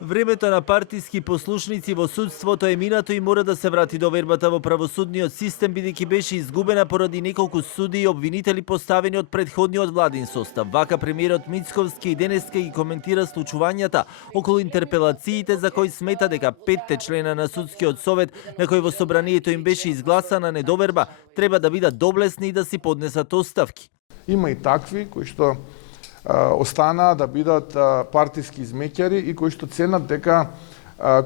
Времето на партиски послушници во судството е минато и мора да се врати довербата во правосудниот систем, бидејќи беше изгубена поради неколку суди и обвинители поставени од претходниот владин состав. Вака премиерот Мицковски и денеска ги коментира случувањата околу интерпелациите за кои смета дека 5 члена на судскиот совет, на кои во собранието им беше изгласана недоверба, треба да бидат доблесни и да си поднесат оставки. Има и такви кои што останаа да бидат партиски измеќари и кои што ценат дека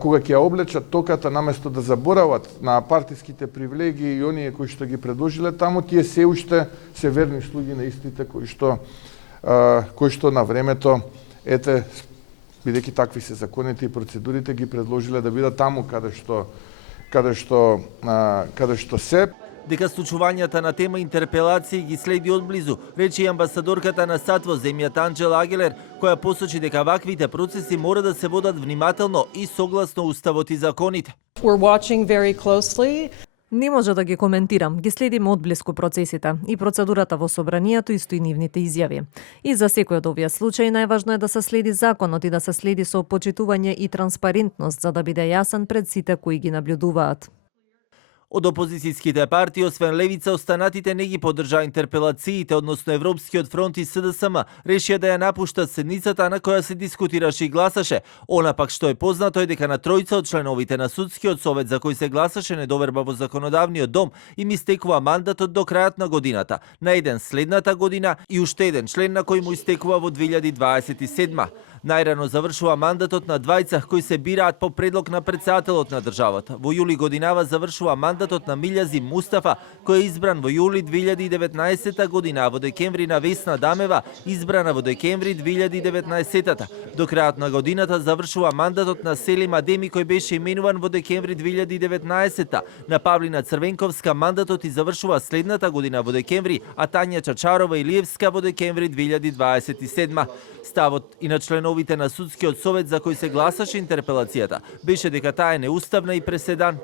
кога ќе облечат токата наместо да заборават на партиските привилегии и оние кои што ги предложиле таму, тие се уште се верни слуги на истите кои што на времето бидејќи такви се законите и процедурите ги предложиле да бидат таму каде што се. Дека случувањата на тема интерпелации ги следи одблизу, рече и амбасадорката на САД во земјата Анџела Агелер, која посочи дека ваквите процеси мора да се водат внимателно и согласно уставот и законите. Не може да ги коментирам, ги следиме одблиску процесите и процедурата во собранието исто и нивните изјави. И за секој од овие случаи најважно е да се следи законот и да се следи со почитување и транспарентност за да биде јасен пред сите кои ги наблюдуваат. Од опозицијските партии, освен Левица, останатите не ги поддржаа интерпелациите, односно Европскиот фронт и СДСМ решија да ја напуштат седницата на која се дискутираше и гласаше. Она пак што е познато е дека на тројца од членовите на судскиот совет за кои се гласаше недоверба во законодавниот дом им истекува мандатот до крајот на годината, на еден следната година и уште еден член на кој му истекува во 2027. Најрано завршува мандатот на двајца кои се бираат по предлог на претседателот на државата. Во јули годинава завршува мандатот на Милјази Мустафа, кој е избран во јули 2019 година, а во декември на Весна Дамева, избрана во декември 2019. До крајот на годината завршува мандатот на Селим Адеми, кој беше именуван во декември 2019. На Павлина Црвенковска мандатот и завршува следната година во декември, а Тања Чачарова Илиевска во декември 2027. Ставот и на членовите на судскиот совет за кој се гласаше интерпелацијата беше дека таа е неуставна и преседан.